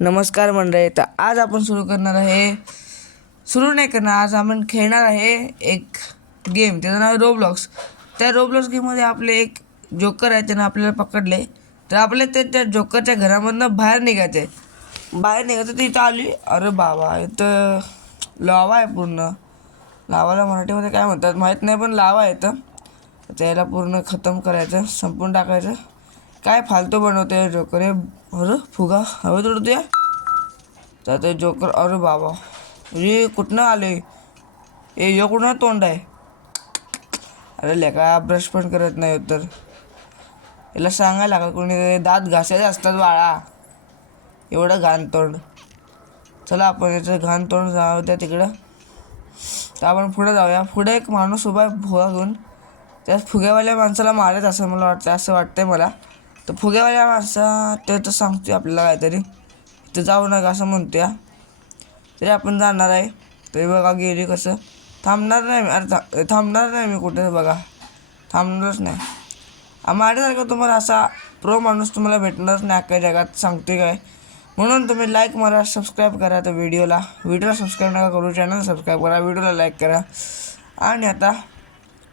नमस्कार मंडळी. तर आज आपण सुरू नाही करणार, आज आपण खेळणार आहे एक गेम. त्याचं नाव आहे रोब्लॉक्स. त्या रोब्लॉक्स गेममध्ये आपले एक जोकर आहे, त्यानं आपल्याला पकडले. तर आपल्याला त्या जोकरच्या घरामधनं बाहेर निघायचं. तिथं आली, अरे बाबा इथं लावा आहे पूर्ण. लावाला मराठीमध्ये काय म्हणतात माहीत नाही, पण लावा येतं. त्याला पूर्ण खतम करायचं, संपून टाकायचं. काय फालतू बनवते जोकर हे. अरे फुगा हवेत उडते तर ते जोकर. अरे बाबा हे कुठनं आले, हे यो कुठं तोंड आहे. अरे लेका ब्रश पण करत नाही तर याला सांगायला लागलं कोणी, दात घासायचे असतात बाळा, एवढं घाण तोंड. चला आपण याचं घाण तोंड जाऊ द्या तिकडं. तर आपण पुढे जाऊया. पुढे एक माणूस उभा आहे फुगा घेऊन. त्या फुग्यावाल्या माणसाला मारत असं मला वाटतं, असं वाटतंय मला. तर फुग्यावाल्या माणसा ते तर सांगतोय आपल्याला काहीतरी, तर जाऊ नका असं म्हणतोय. तरी आपण जाणार आहे. तरी बघा गेली कसं. थांबणार नाही मी. अरे थांबणार नाही मी कुठे, बघा थांबणारच नाही. माझ्यासारखा तुम्हाला असा प्रो माणूस तुम्हाला भेटणारच नाही अख्ख्या जगात, सांगतोय काय. म्हणून तुम्ही लाईक मारा, सबस्क्राईब करा. तर व्हिडिओला सबस्क्राईब नका करू, चॅनल सबस्क्राईब करा, व्हिडिओला लाईक करा. आणि आता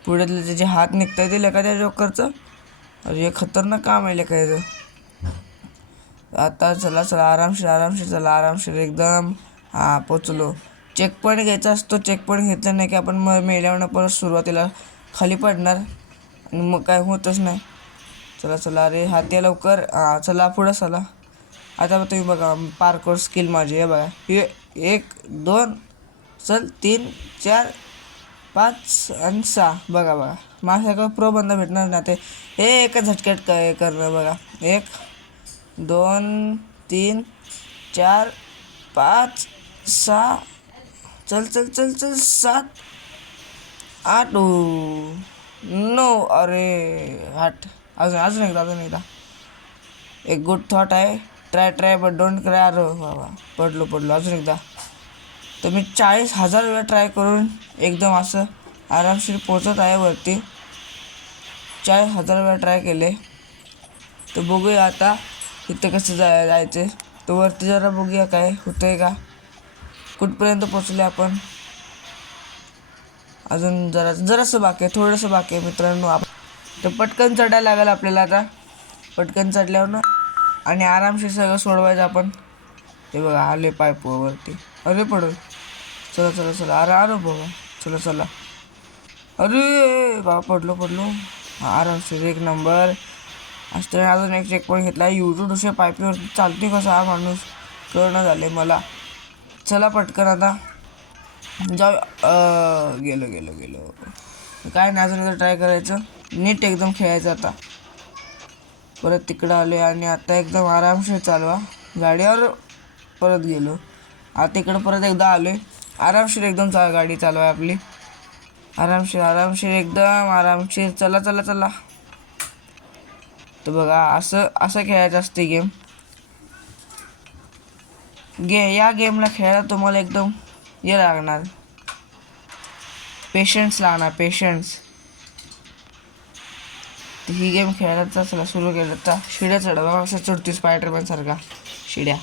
पुढे त्याचे हात निघता येतील एखाद्या जोकरचं. अरे खतरनाक काम आहे लेखायचं. आता चला आरामशीर चला एकदम. पोचलो. चेक पॉईंट घ्यायचा असतो. चेक पॉईंट घेतला नाही की आपण मेल्यावर परत सुरुवातीला खाली पडणार आणि मग काय होतच नाही. चला अरे हात या लवकर. चला पुढं चला. आता तुम्ही बघा पार्कोर स्किल माझी हे बघा. हे 1 2 चल 3 4 5 आणि 6. बघा माझ्यासारखं प्रो बंदा भेटणार ना ते. हे एका झटक्यात काय करणं बघा. 1 2 3 4 5 6 चल 7 8 9. अरे हट. अजून एकदा. एक गुड थॉट आहे. Try but don't cry. अरे बाबा पडलो. अजून एकदा. तर मी 40,000 वेळा ट्राय करून एकदम असं आरामशीर पोचत आहे वरती. 40,000 वेळा ट्राय केले. तर बघूया आता इथं कसं जायचं. तर वरती जरा बघूया काय होतंय का, कुठपर्यंत पोचले आपण. अजून जरासं बाकी आहे, थोडंसं बाकी आहे मित्रांनो. तर पटकन चढायला लागेल आपल्याला आता. पटकन चढल्यावर ना आणि आरामशीर सगळं सोडवायचं आपण. हे बघा आले पाईप वरती. अरे पडू. चला. अरे बाबा चला. अरे बाबा पडलो. आरामशीर एक नंबर. असताना अजून एक चेक पॉईंट घेतला. यूट्यूब दुसऱ्या पाईपवरती चालते कसा हा माणूस कळणं झाले मला. चला पटकन आता जाऊ. गेलो. काय नाही, अजून एकदा ट्राय करायचं. नीट एकदम खेळायचं आता. परत तिकडं आलो आणि आता एकदम आरामशीर चालवा गाडीवर. परत गेलो. आता इकडं परत एकदा आलो आहे. आरामशीर एकदम गाडी चालवा आपली. आरामशीर एकदम आरामशीर. चला. तर बघा असं खेळायचं असते गेम. या गेमला खेळायला तुम्हाला एकदम हे लागणार, पेशन्स लागणार. तर ही गेम खेळायला चला सुरू केलं. तर शिड्या चढवा असं चढतो स्पायडरमॅन सारखा शिड्या.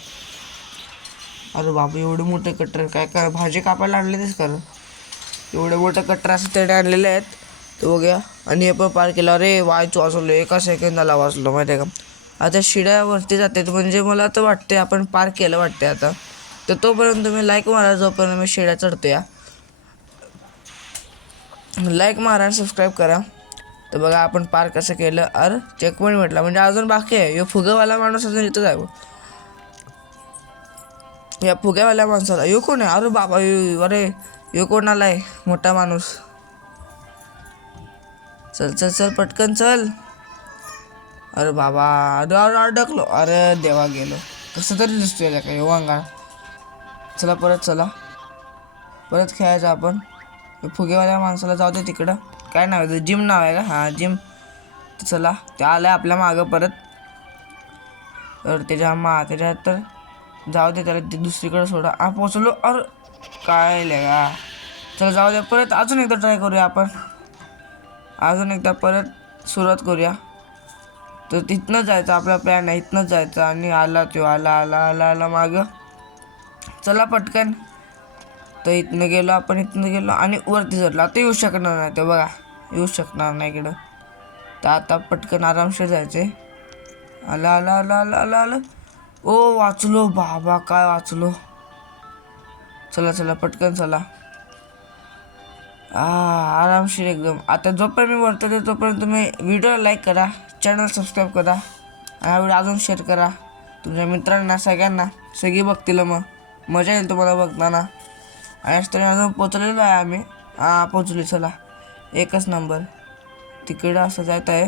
अरे बाबा एवढे मोठे कट्टर काय कर, भाजी कापायला आणले तेच कर. एवढे मोठे कट्टर असं तेडे आणलेले आहेत. तर बघूया. आणि हे पण पार केलं. अरे वाचलो, एका सेकंदाला वाचलो माहिती आहे का. आता शिड्यावरती जाते म्हणजे मला तर वाटते आपण पार केलं वाटते आता. तर तोपर्यंत तुम्ही लाईक मारा, जोपर्यंत मी शिड्या चढतो या. लाईक मारा आणि सबस्क्राईब करा. तर बघा आपण पार कसं केलं. अरे चेक पॉईंट म्हटला म्हणजे अजून बाकी आहे. यो फुगेवाला माणूस अजून इथंच आहे. या फुग्यावाल्या माणसाला यो कोण आहे. अरे बाबा अरे यो कोण आलाय मोठा माणूस. चल पटकन चल. अरे बाबा अडकलो. अरे देवा गेलो. कसं तरी दिसतोय का यो अंगार. चला परत खेळायचं आपण. फुगेवाल्या माणसाला जाऊ दे तिकडं. काय नाव आहे, जिम नाव आहे का. हां जिम. चला ते आलं आपल्या मागं परत. तर त्याच्या तर जाऊ दे त्याला दुसरीकडे सोडा. पोचलो. अरे काय लेगा. चला जाऊ द्या. परत अजून एकदा ट्राय करूया आपण. अजून एकदा परत सुरुवात करूया. तर तिथनं जायचं, आपला प्लॅन आहे इथनंच जायचं. आणि आला तो, आला आला आला आला मागं. चला पटकन. तर इथनं गेलो आपण, इथनं गेलो आणि वरती चढलो. आता येऊ शकणार नाही ते बघा, येऊ शकणार नाही इकडं. तर आता पटकन आरामशीर जायचे. आला आला आला आला आला आलं. ओ वाचलो बाबा, काय वाचलो. चला चला पटकन चला. आरामशीर एकदम. आता जोपर्यंत मी वरतो ते तोपर्यंत तुम्ही व्हिडिओ लाईक करा, चॅनल सबस्क्राईब करा, हा व्हिडिओ अजून शेअर करा तुमच्या मित्रांना, सगळ्यांना. सगळी बघतील, मग मजा येईल तुम्हाला बघताना. आणि असं अजून पोचलेलो आहे आम्ही. पोचलो. चला एकच नंबर. तिकडं असं जात आहे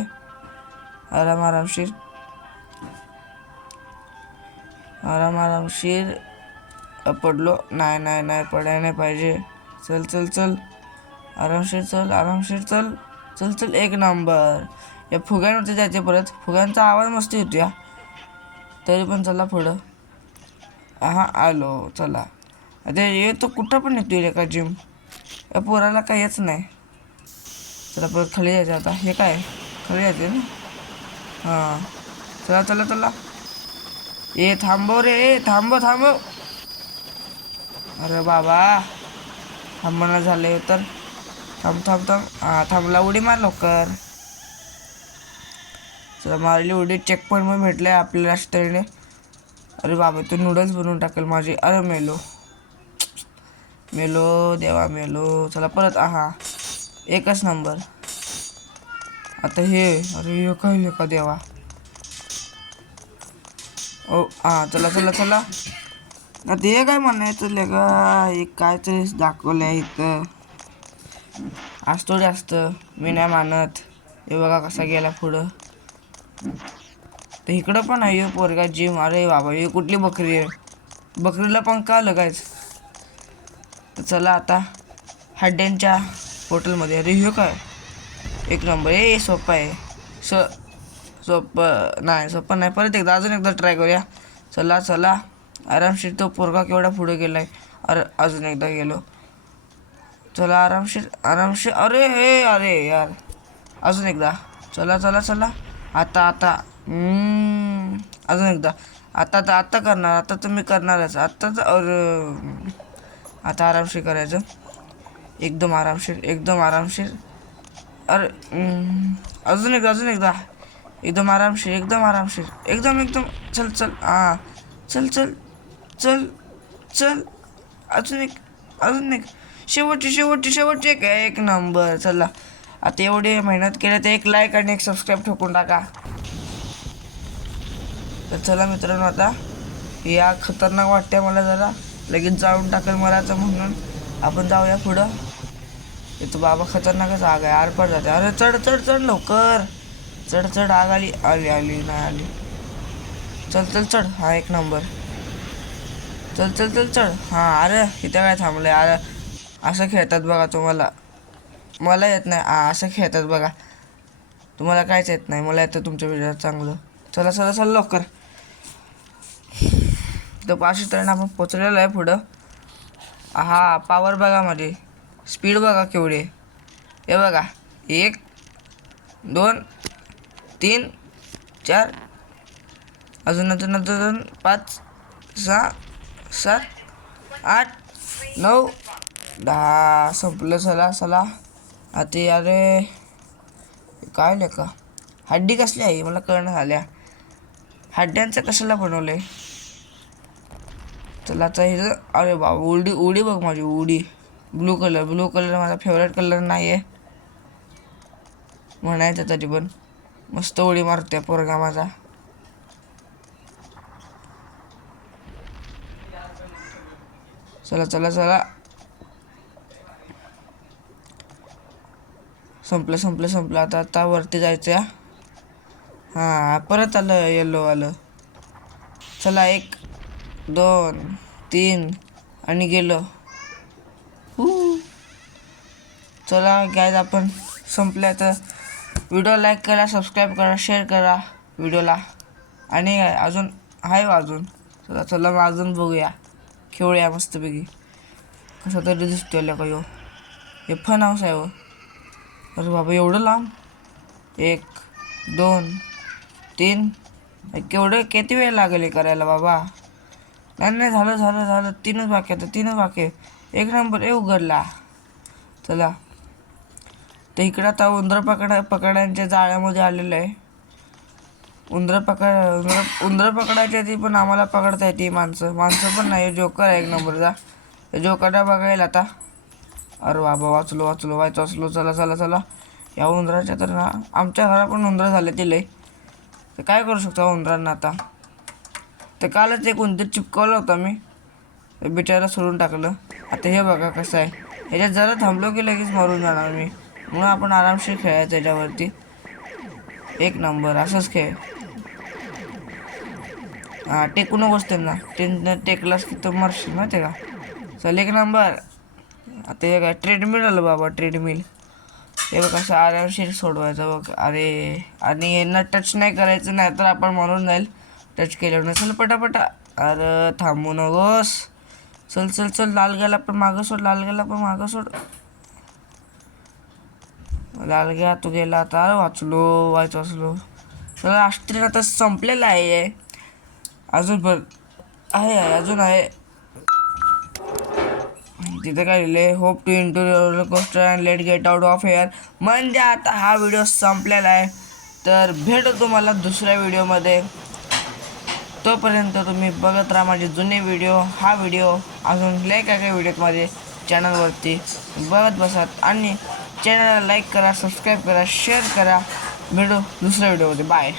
आरामशीर, आरामशीर. पडलो नाही नाही नाही, पडायला नाही पाहिजे. चल चल चल, आरामशीर चल, आरामशीर चल. चल चल, एक नंबर. या फुग्यांवरती जायचे परत. फुग्यांचा आवाज मस्त येतो या, तरी पण चला पुढं. आलो. चला आता येतो, कुठं पण येतो रे का जिम. या पोराला काही येच नाही. चला परत खाली जायचं आता. हे काय खाली जायचे ना. चला चला चला. थांबव रे, थांबव थांबव. अरे बाबा, थांबणं झाले तर. थांब थांब थांब. थांबला. उडी मार लवकर. चला मारली उडी. चेक पॉईंट मग भेटले आपल्याला रस्त्याने. अरे बाबा, तू नूडल्स बनवून टाकेल माझी. अरे मेलो मेलो देवा, मेलो. चला परत. एकच नंबर. आता हे, अरे हे काय का देवा. चला चला चला. आता हे काय म्हणायचं लेका, हे काय तरी दाखवलं आहे इथं. आज थोडी असतं, मी नाही मानत. हे बघा कसा गेला पुढं. तर इकडं पण आहे पोरगा जिम. अरे बाबा, ही कुठली बकरी आहे. बकरीला पंख आलं कायच. तर चला आता हड्ड्यांच्या हॉटेलमध्ये. अरे हे काय, एक नंबर. सोपं आहे. सोपं नाही. परत एकदा, अजून एकदा ट्राय करूया. चला चला आरामशीर. तो पोरगा केवढा पुढे गेलाय. अरे अजून एकदा गेलो. चला आरामशीर आरामशीर. अरे यार, अजून एकदा. चला चला चला. आता अजून एकदा. आता करणार. आता तुम्ही करणारच आता. आता आरामशीर करायचं. एकदम आरामशीर. अरे अजून एकदा. एकदम आरामशीर. एकदम. चल चल. चल. अजून एक. शेवटची एक नंबर. चला आता एवढे मेहनत केले तर एक लाईक आणि एक सबस्क्राईब ठोकून टाका. तर चला मित्रांनो, आता या खतरनाक वाटते मला जरा. लगेच जाऊन टाकेल मराचं म्हणून आपण जाऊया पुढं. इथं बाबा खतरनाकच आग आहे. आरपार जाते. अरे चढ लवकर. चढ. आग आली नाही आली. चल. एक नंबर. चल चढ. अरे इथं काय थांबलंय. अरे असं खेळतात बघा. मला येत नाही. असं खेळतात बघा. तुम्हाला काहीच येत नाही, मला येतं तुमच्या व्हिडिओ चांगलं. चला लवकर. तर अशा तऱ्हेने आपण पोचलेलो आहे पुढं. पॉवर बघा माझी. स्पीड बघा केवढी. हे बघा, 1 2 3 4, अजून 5 6 7 8 9 10. संपलं. चला. आता अरे काय लेका, हड्डी कसली आहे मला कळणं झाल्या. हड्ड्यांचं कशाला बनवलंय. चला आता हे. अरे बाबा, उडी बघ माझी. उडी ब्लू कलर माझा फेवरेट कलर नाही आहे म्हणायचं, तरी पण मस्त उडी मारते पोरगा माझा. चला. संपलं. आता वरती जायचं. परत आलं येलो आलं. चला 1 2 3 आणि गेलो. चला गाईज, आपण संपलं. तर व्हिडिओ लाईक करा, सबस्क्राईब करा, शेअर करा व्हिडिओला. आणि अजून चला मग अजून बघूया. खेळूया मस्तपैकी. कसं तरी दिसतोय का हे फन हाऊस आहे. अरे बाबा, एवढं लांब. 1 2 3 केवढं किती वेळ लागेल हे करायला बाबा. नाही झालं झालं झालं 3च बाकी आता 3च बाकी. एक नंबर उघडला. चला तर इकडं आता उंदर पकडायच्या जाळ्यामध्ये आलेलं आहे. उंदर पकडायची ती पण आम्हाला पकडता येते. माणसं पण नाही. जोकर आहे एक नंबरचा. जोकरला बघायला आता. अरे बाबा वाचलो. चला या उंदराच्या तर ना आमच्या घरात पण उंदरं झाले ते लय. तर काय करू शकतो उंदरांना आता. तर कालच एक उंदीर चिपकवलं होता मी, बिचारा सोडून टाकलं. आता हे बघा कसं आहे. ह्याच्यात जरा थांबलो की लगेच मरून जाणार मी. म्हणून आपण आरामशीर खेळायचं त्याच्यावरती. एक नंबर असंच खेळ. टेकू नकोस त्यांना टेकलास की तो मरशील माहिती का. चल एक नंबर. आता हे काय ट्रेडमिल आलं बाबा ट्रेडमिल. हे बघ असं आरामशीर सोडवायचं बघ. अरे आणि यांना टच नाही करायचं, नाही तर आपण मरून जाईल टच केल्यावर. चल पटापटा. अरे थांबू नकोस. चल लाल गेला पण मागं सोड. लाल गया तू गेला आता. वाचलो. चला राष्ट्रीय आता संपलेला आहे. अजून अजून आहे. तिथे काय लिहिले hope two into roller coaster and let get out of hair. म्हणजे आता हा व्हिडिओ संपलेला आहे. तर भेटू तुम्हाला दुसऱ्या व्हिडिओमध्ये. तोपर्यंत तुम्ही बघत राहा माझे जुने व्हिडिओ. हा व्हिडिओ अजून लय काय व्हिडिओ माझे चॅनलवरती बघत बसत. आणि चॅनलला लाईक करा, सबस्क्राईब करा, शेअर करा. भेटू दुसऱ्या व्हिडिओमध्ये. बाय.